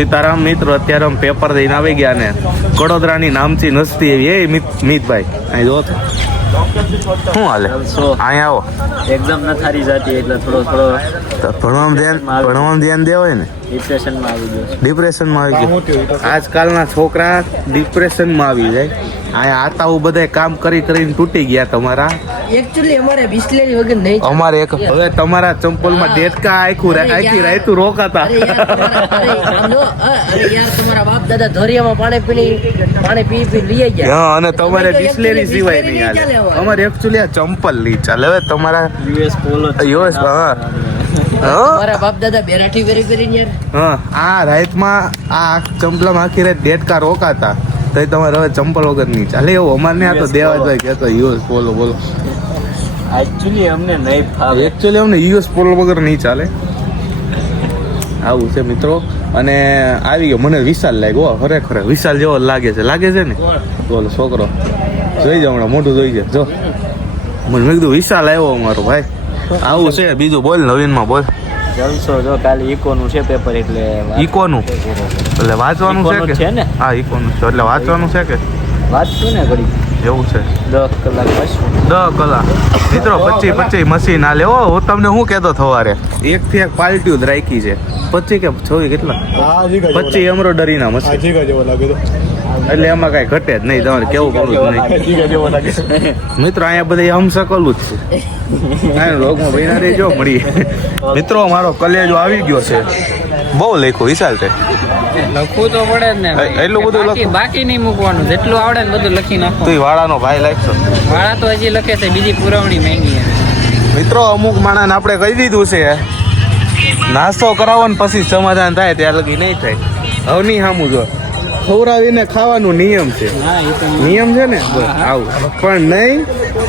સીતારામ મિત્રો, અત્યારે અમે પેપર દઈને આવી ગયા ને કડોદરાની નામથી નસતી એવી એ મિતભાઈ અહીં જો શું હાલે અહીંયા આવો. એક્ઝામ ન થારી જતી એટલે થોડો ભણવામાં ધ્યાન દેવાય ને. ડિપ્રેશનમાં આવી ગયું. આજકાલના છોકરા ડિપ્રેશનમાં આવી જાય. અહીંયા આતાઓ બધા કામ કરીને તૂટી ગયા તમારા. એકચ્યુઅલી અમારે બિસ્લેરી વગર નહીં. અમારે એક હવે તમારા ચંપલમાં ડેટકા આખી રાયતું રોકાતા. અરે યાર તમારા બાપ દાદા ધોરિયામાં પાણી પી લઈ ગયા. હા, અને તમારે બિસ્લેરી સિવાય નહીં હાલે. અમારે એકચ્યુઅલી આ ચંપલ નહીં ચાલે. હવે તમારા યુએસ હા મારા બાપ દાદા બેરાઠી કરીને યાર. હા, આ રાતમાં આ ચંપલામાં આખી રાત ડેટકા રોકાતા. તો તમારે હવે ચંપલ વગર નહીં ચાલે. એવું અમારે ને આ તો દેવા કહેતો યુએસ બોલો. એકચ્યુઅલી અમને નહીં ફાવે. એકચ્યુઅલી અમને યુએસ પોલો વગર નહીં ચાલે. આવું છે મિત્રો. અને આવી ગયો મને વિશાલ લાગ્યો. ખરેખર વિશાલ જેવો લાગે છે ને બોલો છોકરો. જોઈ જાવ હમણાં મોઢું જોઈ જાય જો. મને મેં કીધું વિશાલ આવ્યો અમારો ભાઈ. આવું છે. બીજું બોલ નવીનમાં બોલ. જલસો જો કાલે ઇકોનું છે પેપર એટલે ઇકોનું એટલે વાંચવાનું છે ને. હા, ઇકોનું છે એટલે વાંચવાનું છે કે વાંચશું ને ઘડી એવું છે. 10 કલાક વાંચશું. 10 કલાક મિત્રો 25 મશીન હાલે. હો હું તમને શું કહેતો સવારે 1 થી 1 પાલટી જ રાખી છે. 25 કે 26 કેટલા 25 એમ્બ્રોડરીના મશીન એટલે એમાં કઈ ઘટે જ નહીં. તમારે કેવું પડવું જ નહીં મિત્રો. અહીંયા બધા હમ શકલું જ છે. લોકમાં ભાઈ જો મળીએ મિત્રો. મારો કલેજો આવી ગયો છે. બહુ લખ્યું વિશાલ છે. લખવું તો પડે જ ને. એટલું બધું બાકી નહીં મૂકવાનું. જેટલું આવડે ને બધું લખી નાખો. તું વાળાનો ભાઈ લાગશો. વાળા તો હજી લખે છે. બીજી પુરવણી માંગી મિત્રો. અમુક માણસને આપણે કહી દીધું છે નાસ્તો કરાવો ને પછી સમાધાન થાય ત્યાં લગી નહીં થાય. હવે નહીં સામું જો ખવડાવીને ખાવાનું નિયમ છે. નિયમ છે ને આવું પણ નહીં.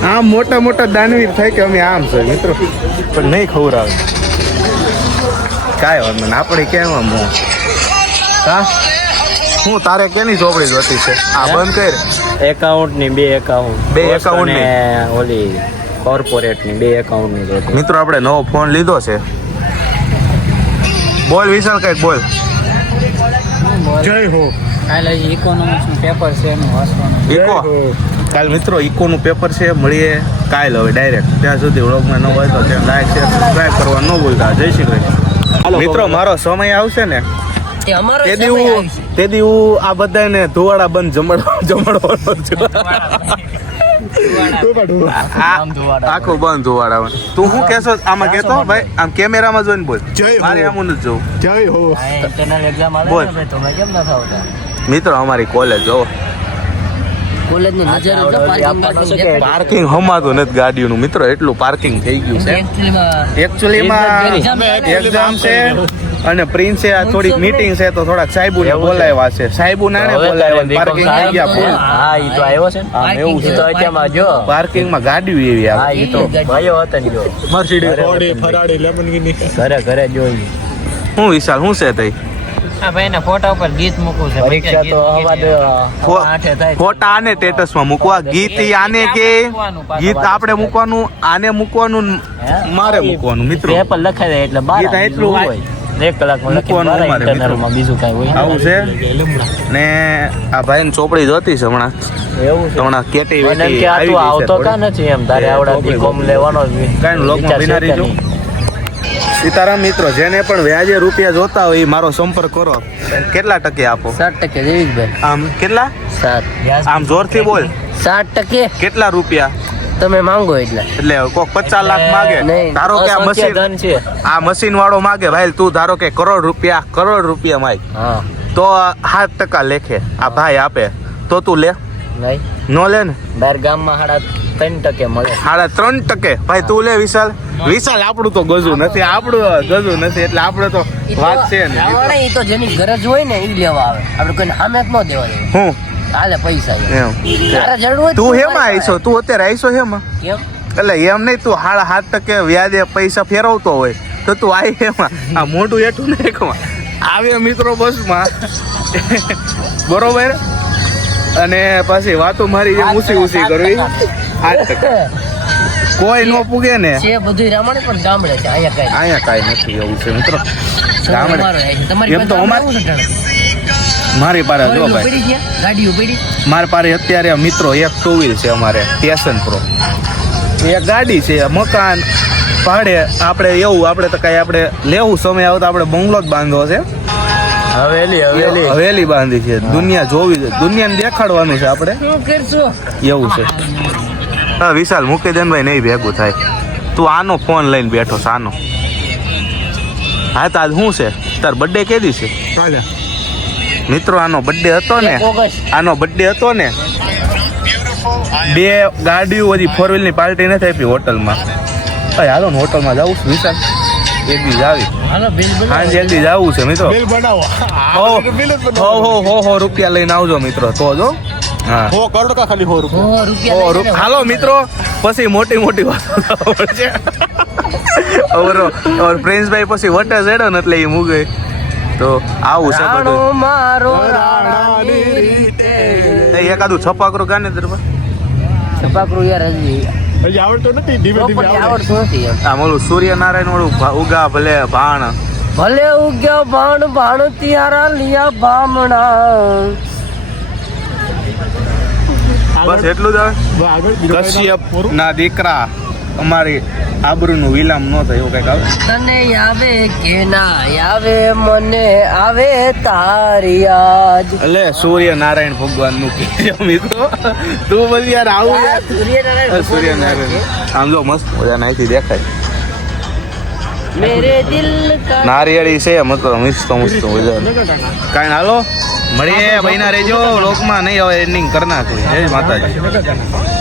આમ મોટા દાનવીર થાય કે અમે આમ છે મિત્રો પણ નહીં ખવડાવે કાંઈ વાંધો ને. આપણે કેમ આમ હા હું તારે કેની ચોપડી જોતી છે? આ બંધ કર. એકાઉન્ટ ની બે એકાઉન્ટ ને ઓલી કોર્પોરેટ ની 2 એકાઉન્ટ ની જોતી. મિત્રો આપણે નવો ફોન લીધો છે. બોલ વિશાલ કઈક બોલ. જય હો. કાલે ઇકોનોમિક્સ નું પેપર છે એનું વાંચવાનું. ઇકો કાલ મિત્રો ઇકોનું પેપર છે. મળીએ કાલ હવે ડાયરેક્ટ. ત્યાં સુધી વ્લોગમાં ન હોય તો લાઈક શેર સબસ્ક્રાઇબ કરવા ન ભૂલતા. જય શ્રી કૃષ્ણ. મિત્રો મારો સમય આવશે ને તે દી હું આ બધાને ધોવાડા બંધ જમડવાનો આખો બંધ ધોવાડા. તું શું કેશો આમાં? કેતો ભાઈ આમ કેમેરામાં જોઈને બોલ. મારે આમ નથી જોવું. જય હો. ઇન્ટરનલ એક્ઝામ આલે ને તમે કેમ ના થાવતા મિત્રો અમારી કોલેજ જો કોલેજ નું નજર પાર્કિંગ હમાતું નથી ગાડીઓનું મિત્રો. એટલું પાર્કિંગ થઈ ગયું છે. એકચ્યુઅલીમાં એક્ઝામ છે અને પ્રિન્સે આ થોડીક મીટિંગ છે તો થોડાક સાહેબુને બોલાવ્યા છે. સાહેબુ નાને બોલાવ્યા પાર્કિંગ થઈ ગયા ફૂલ. હા ઈ તો આવ્યો છે ને. એવું છે તો અત્યારમાં જો પાર્કિંગમાં ગાડીઓ એવી આવે. હા ઈ તો ભાઈઓ હતા ને જો મર્સિડીઝ ઓડી ફરાડી લેમ્બોર્ગિની ઘરે જોઈ. હું વિશાલ શું છે તઈ? આ ભાઈના ફોટા ઉપર ગીત મૂકવું છે. પરીક્ષા તો ફોટા આને સ્ટેટસમાં મૂકવા. ગીત આને કે ગીત આપણે મૂકવાનું આને મૂકવાનું મારે મૂકવાનું મિત્રો. પેપર લખાય જાય એટલે ગીત એટલું હોય 1 કલાકમાં લખવાનું ઇન્ટરનલમાં બીજું કાંઈ હોય આવું છે. ને આ ભાઈને ચોપડી જોતી છે હમણાં. એવું છે હમણાં કેટી કે આ તું આવતો કા નથી એમ તારે આવડાથી કોમ લેવાનો કાંઈ લોકમાં વિનારી છું. સીતારામ મિત્રો જેને પણ વ્યાજે રૂપિયા જોતા હોય એ મારો સંપર્ક કરો. કેટલા ટકે આપો? 7% દેવીશભાઈ. આમ કેટલા? 7. આમ જોરથી બોલ. 7%. કેટલા રૂપિયા તમે માંગો એટલે કોક 50 લાખ માગે. ધારો કે આ મશીન વાળો માગે ભાઈ તું ધારો કે કરોડ રૂપિયા માગ તો 7% લેખે આ ભાઈ આપે તો તું લે? નો લે ને. બાર ગામમાં 3% મળે. 3% ભાઈ તું લે વિશાલ. આપણું તો ગજુ નથી. એટલે આપણે તો વાત છે ને. એ તો જેની ગરજ હોય ને એ લેવા આવે. આપણે કોઈને સામે જ ન દેવા દે. હું હાલે પૈસા તારે જરૂર હોય તું હેમાં આવીશો? તું અત્યારે આવીશો હેમાં? કેમ એટલે એમ નહીં તું 7% વ્યાજે પૈસા ફેરવતો હોય તો તું આવી એમાં આ મોટું એઠું નાખમાં આવે મિત્રો બસમાં બરોબર. અને પછી વાતો મારી જે ઊંચી કરવી 8% કોઈ ન પૂગે ને. બધું રામણ પણ ગામડે છે. અહીંયા કાંઈ નથી એવું છે મિત્રો. ગામડે તમારી એમ તો મારી પાસે જો ભાઈ ગાડીઓ પડી મારી પાસે અત્યારે મિત્રો એક 2 વ્હીલ છે અમારે પેશન પ્રો, એક ગાડી છે, મકાન ભાડે આપણે એવું આપણે તો કઈ આપણે લેવું સમય આવતા આપણે બંગલો જ બાંધવો છે, હવેલી બાંધી છે, દુનિયા જોવી છે, દુનિયાને દેખાડવાનું છે આપણે, શું કરશો એવું છે. હા વિશાલ મૂકી દે ને ભાઈ, નહીં ભેગું થાય. તું આનો ફોન લઈને બેઠો છે આનો. હા તો આજ શું છે તાર બર્થડે કેદી છે મિત્રો? આનો બર્થડે હતો ને, આનો બર્થડે હતો ને, 2 ગાડીઓ હજી 4 વ્હીલની પાર્ટી નથી આપી હોટલમાં. હાલો ને હોટલમાં જવું છે વિશાલ, એક દી જાવી સાંજે એક દી જવું છે મિત્રો. હો રૂપિયા લઈને આવજો મિત્રો તો જો. હા હાલો મિત્રો, પછી મોટી મોટી વાતો પડશે. પ્રિન્સભાઈ પછી વટે ચડ્યો ને એટલે એ મૂકે તો આવું છે બધું. મારો એકાદું છપાકરું ગાને દરબાર છપાકરું યાર હજી આવડતું નથી, ધીમે ધીમે આવડતું નથી એમ. આમ ઓલું સૂર્યનારાયણ વાળું ઉગા ભલે ભાણ ભલે ઉગ્યો ભાણ ભાણ તિયારા લિયા બામણા. બસ એટલું જ આવે. કશ્યપ ના દીકરા અમારી આબરૂનું વિલામ ન થાય એવું કઈક આવે. તને આવે કે ના આવે, મને આવે તારી યાદ. એટલે સૂર્યનારાયણ ભગવાન નું કે મિત્રો તું બધી યાર આવું યાર. સૂર્યનારાયણ આમ જો મસ્ત મજા નાખી દેખાય. મેરે દિલ કા નારિયેળી છે મતલબ મસ્ત મસ્ત મજા. કાંઈ હાલો મળીએ ભાઈ ના રેજો લોકમાં નહીં હવે એન્ડિંગ કરી નાખું. જય માતાજી.